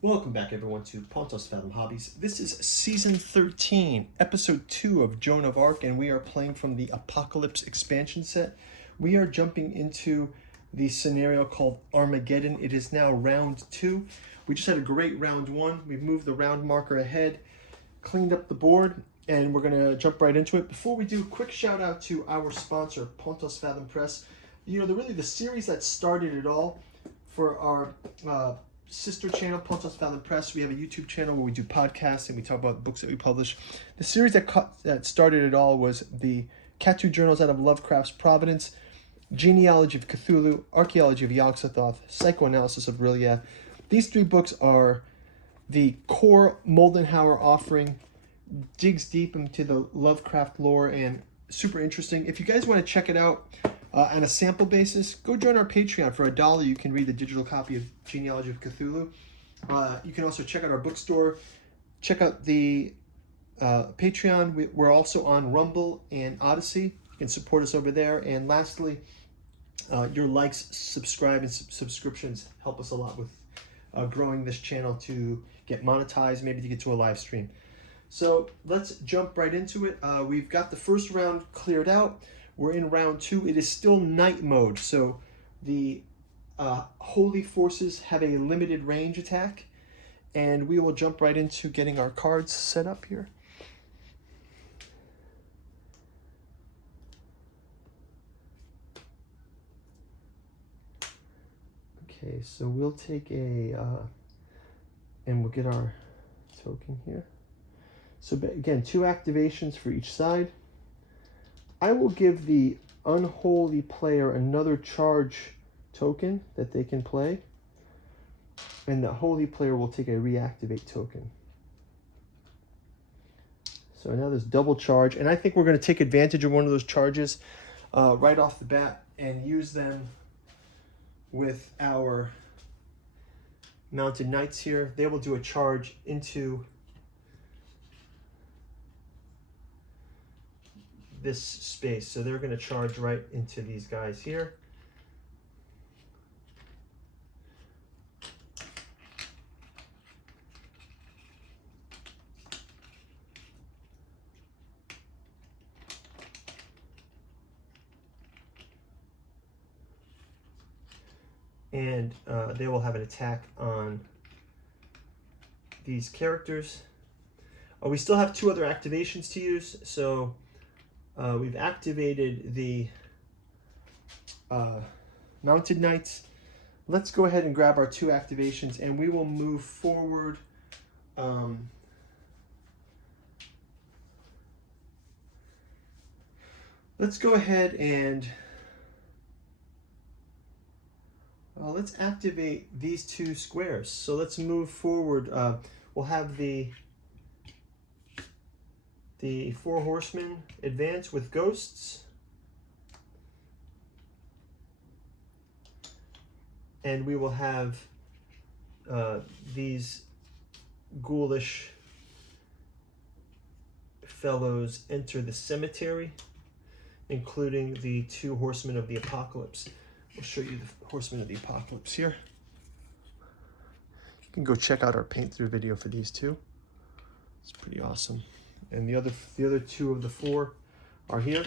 Welcome back, everyone, to Pontos Fathom Hobbies. This is Season 13, Episode 2 of Joan of Arc, and we are playing from the Apocalypse expansion set. We are jumping into the scenario called Armageddon. It is now Round 2. We just had a great Round 1. We've moved the round marker ahead, cleaned up the board, and we're going to jump right into it. Before we do, quick shout out to our sponsor, Pontos Fathom Press. You know, the series that started it all for our sister channel, Pontos Fathom Press. We have a YouTube channel where we do podcasts and we talk about books that we publish. The series that started it all was the Catu Journals Out of Lovecraft's Providence, Genealogy of Cthulhu, Archaeology of Yog-Sothoth, Psychoanalysis of Rilliath. These three books are the core Moldenhauer offering, digs deep into the Lovecraft lore, and super interesting. If you guys want to check it out on a sample basis, go join our Patreon. For $1, you can read the digital copy of Genealogy of Cthulhu. You can also check out our bookstore. Check out the Patreon. We're also on Rumble and Odyssey. You can support us over there. And lastly, your likes, subscribe, and subscriptions help us a lot with growing this channel to get monetized, maybe to get to a live stream. So let's jump right into it. We've got the first round cleared out. We're in Round 2. It is still night mode, so the holy forces have a limited range attack, and we will jump right into getting our cards set up here. Okay, so we'll take and we'll get our token here. So again, 2 activations for each side. I will give the unholy player another charge token that they can play, and the holy player will take a reactivate token. So now there's double charge, and I think we're going to take advantage of one of those charges right off the bat and use them with our mounted knights here. They will do a charge into this space, so they're going to charge right into these guys here. And they will have an attack on these characters. We still have 2 other activations to use, so we've activated the mounted knights. Let's go ahead and grab our 2 activations, and we will move forward. Let's go ahead and let's activate these 2 squares. So let's move forward. We'll have the 4 horsemen advance with ghosts. And we will have these ghoulish fellows enter the cemetery, including the 2 horsemen of the apocalypse. We'll show you the horsemen of the apocalypse here. You can go check out our paint through video for these 2. It's pretty awesome. And the other 2 of the 4 are here.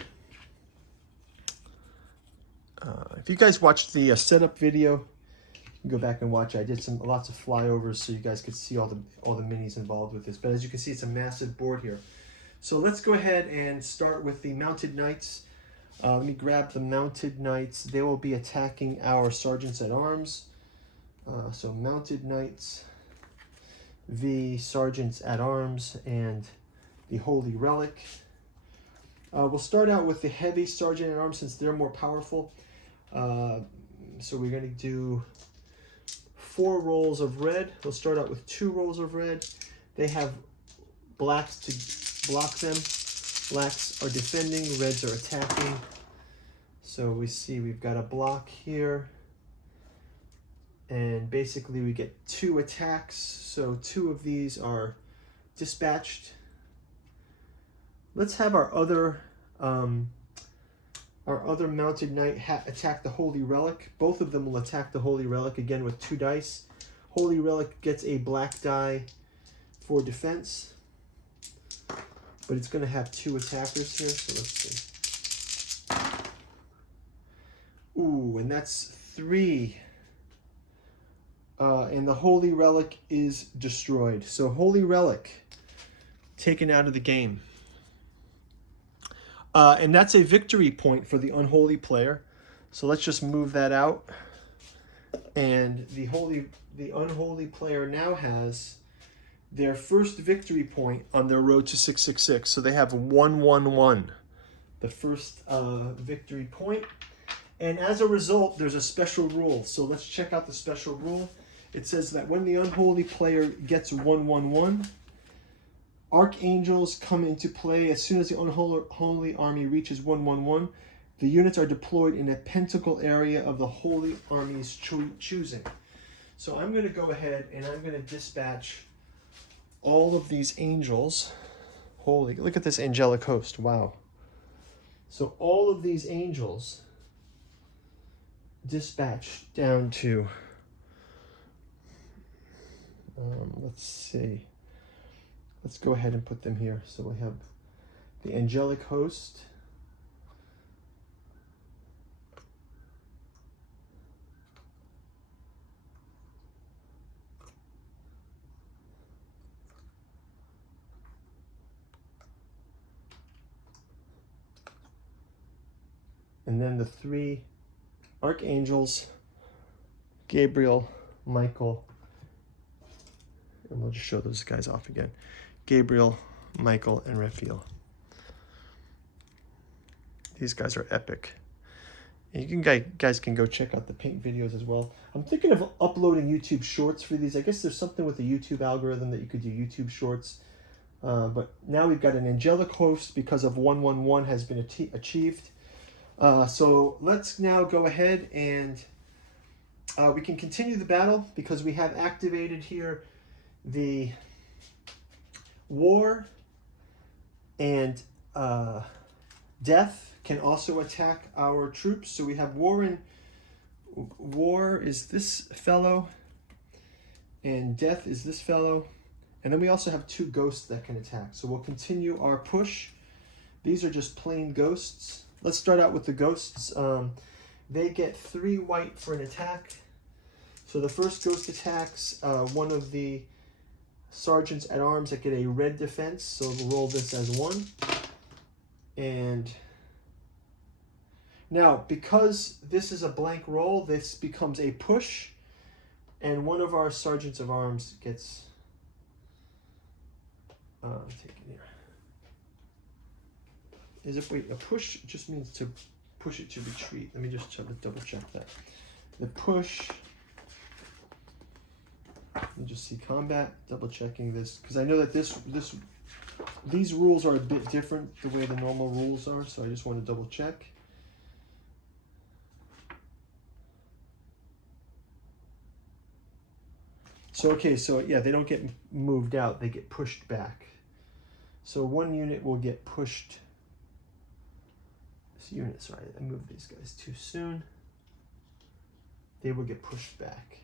If you guys watched the setup video, you can go back and watch. I did lots of flyovers so you guys could see all the minis involved with this. But as you can see, it's a massive board here. So let's go ahead and start with the mounted knights. Let me grab the mounted knights. They will be attacking our sergeants at arms. So mounted knights, v sergeants at arms, and the holy relic. We'll start out with the heavy sergeant at arms since they're more powerful. So we're going to do 4 rolls of red. We'll start out with 2 rolls of red. They have blacks to block them. Blacks are defending, reds are attacking. So we see we've got a block here. And basically we get 2 attacks. So 2 of these are dispatched. Let's have our other mounted knight attack the holy relic. Both of them will attack the holy relic again with 2 dice. Holy Relic gets a black die for defense, but it's going to have 2 attackers here, so let's see. Ooh, and that's 3. And the Holy Relic is destroyed. So Holy Relic taken out of the game. And that's a victory point for the unholy player. So let's just move that out. And the unholy player now has their first victory point on their road to 666. So they have 111, the first victory point. And as a result, there's a special rule. So let's check out the special rule. It says that when the unholy player gets 111, archangels come into play. As soon as the unholy army reaches 111, the units are deployed in a pentacle area of the holy army's choosing. So I'm going to go ahead and I'm going to dispatch all of these angels. Holy, look at this angelic host. Wow. So all of these angels dispatched down to, let's see. Let's go ahead and put them here. So we have the angelic host. And then the 3 archangels, Gabriel, Michael, and we'll just show those guys off again. Gabriel, Michael, and Raphael. These guys are epic. And you guys can go check out the paint videos as well. I'm thinking of uploading YouTube shorts for these. I guess there's something with the YouTube algorithm that you could do YouTube shorts. But now we've got an angelic host because of 111 has been achieved. So let's now go ahead and we can continue the battle because we have activated here the war and death can also attack our troops. So we have war is this fellow and death is this fellow. And then we also have 2 ghosts that can attack. So we'll continue our push. These are just plain ghosts. Let's start out with the ghosts. They get 3 white for an attack. So the first ghost attacks one of the sergeants at arms that get a red defense. So we'll roll this as 1. And now, because this is a blank roll, this becomes a push. And one of our sergeants of arms gets taken here. Is it, wait, a push just means to push it to retreat. Let me just double check that. The push, let me just see combat, double checking this, because I know that these rules are a bit different the way the normal rules are, so I just want to double check. So, okay, so yeah, they don't get moved out, they get pushed back. So 1 unit will get pushed. This unit, sorry, I moved these guys too soon. They will get pushed back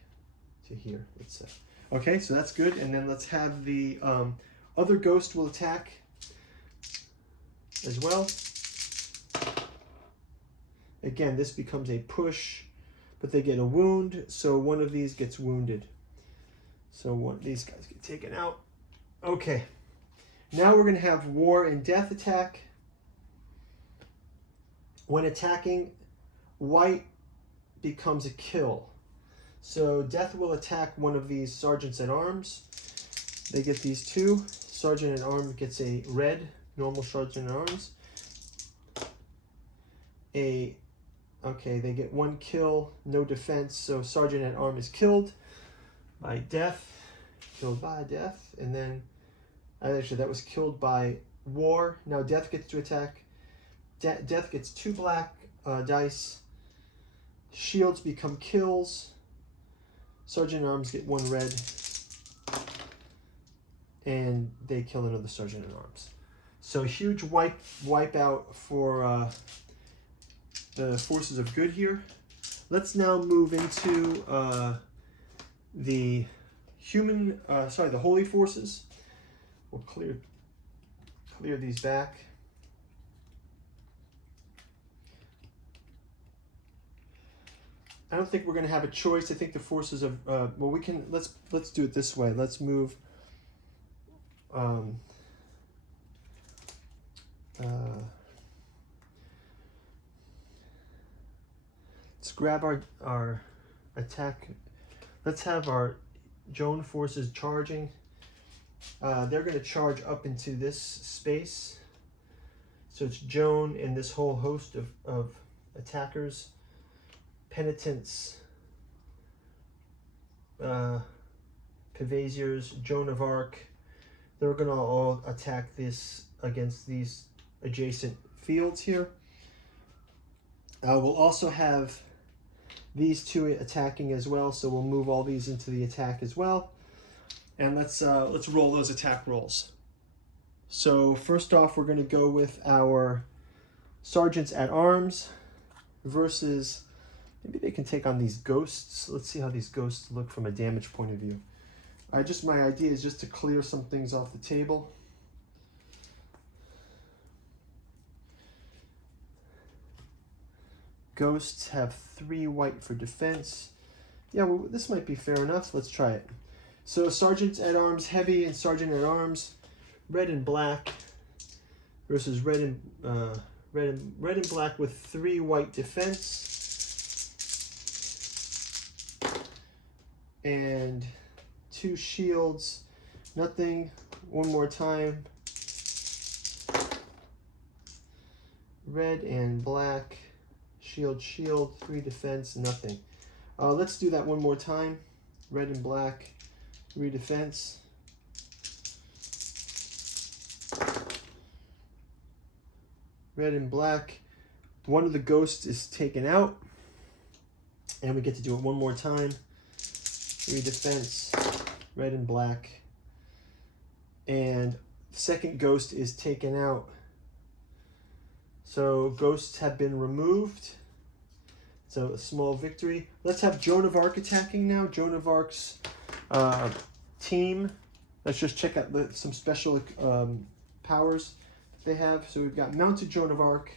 to here, let's say. Okay, so that's good. And then let's have the other ghost will attack as well. Again, this becomes a push, but they get a wound, so one of these gets wounded. So one of these guys get taken out. Okay, now we're going to have war and death attack. When attacking, white becomes a kill. So death will attack one of these sergeants at arms. They get these 2. Sergeant at arms gets a red, normal sergeant at arms. Okay, they get 1 kill, no defense. So sergeant at arms is killed by death. And then, actually that was killed by war. Now death gets to attack. Death gets 2 black dice. Shields become kills. Sergeant at arms get 1 red. And they kill another sergeant at arms. So huge wipe out for the forces of good here. Let's now move into the the holy forces. We'll clear these back. I don't think we're going to have a choice. I think the forces of well, we can let's do it this way. Let's move. Let's grab our attack. Let's have our Joan forces charging. They're going to charge up into this space. So it's Joan and this whole host of attackers. Penitents, Pavasiers, Joan of Arc. They're going to all attack this against these adjacent fields here. We'll also have these two attacking as well, so we'll move all these into the attack as well. And let's roll those attack rolls. So first off, we're going to go with our sergeants at arms versus, maybe they can take on these ghosts. Let's see how these ghosts look from a damage point of view. My idea is just to clear some things off the table. Ghosts have 3 white for defense. Yeah, well, this might be fair enough. Let's try it. So Sergeant at Arms Heavy and Sergeant at Arms Red and Black versus Red and Black with 3 white defense and 2 shields. Nothing. One more time. Red and Black. Shield, 3 defense, nothing. Let's do that one more time. Red and Black, 3 defense. Red and Black. One of the ghosts is taken out. And we get to do it one more time. 3 defense, Red and Black. And the second ghost is taken out. So ghosts have been removed. So a small victory. Let's have Joan of Arc attacking now. Joan of Arc's team. Let's just check out some special powers they have. So we've got Mounted Joan of Arc.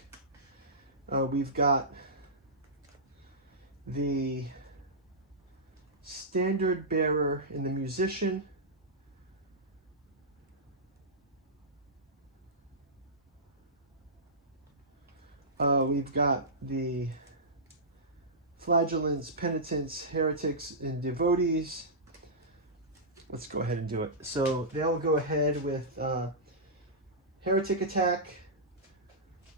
We've got the Standard Bearer and the Musician. We've got the Flagellants, Penitents, Heretics, and Devotees. Let's go ahead and do it. So they'll go ahead with Heretic attack,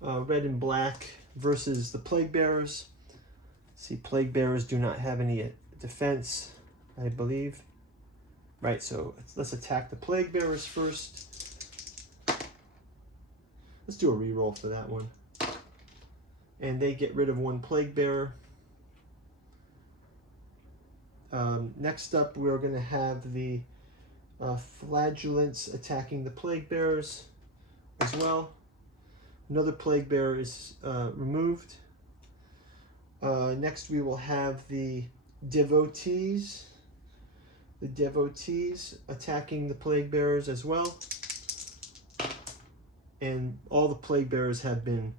Red and Black versus the Plague Bearers. See, Plague Bearers do not have any defense, I believe. Right, so let's attack the Plague Bearers first. Let's do a reroll for that one. And they get rid of 1 Plague Bearer. Next up, we're going to have the Flagellants attacking the Plague Bearers as well. Another Plague Bearer is removed. Next, we will have the Devotees. The Devotees attacking the Plague Bearers as well. And all the Plague Bearers have been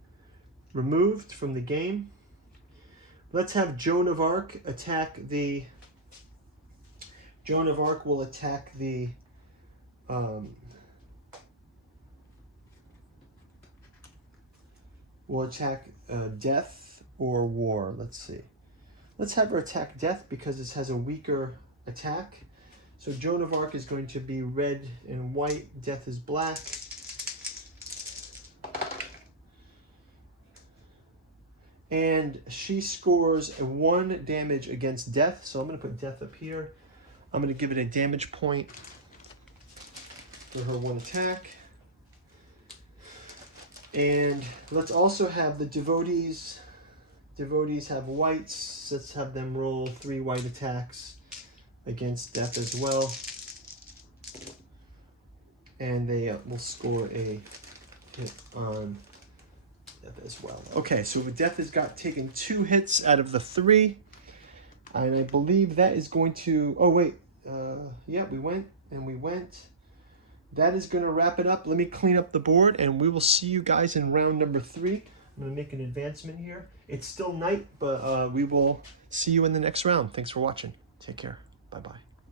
removed from the game. Let's have Joan of Arc attack the... Joan of Arc will attack the... will attack Death or War. Let's see. Let's have her attack Death because this has a weaker attack. So Joan of Arc is going to be red and white. Death is black. And she scores a 1 damage against Death. So I'm going to put Death up here. I'm going to give it a damage point for her 1 attack. And let's also have the Devotees. Devotees have whites. Let's have them roll 3 white attacks against Death as well. And they will score a hit on Death as well. Okay, so Death has taken 2 hits out of the 3. And I believe that is going to... Oh, wait. yeah, we went and we went. That is going to wrap it up. Let me clean up the board, and we will see you guys in round number 3. I'm going to make an advancement here. It's still night, but we will see you in the next round. Thanks for watching. Take care. Bye-bye.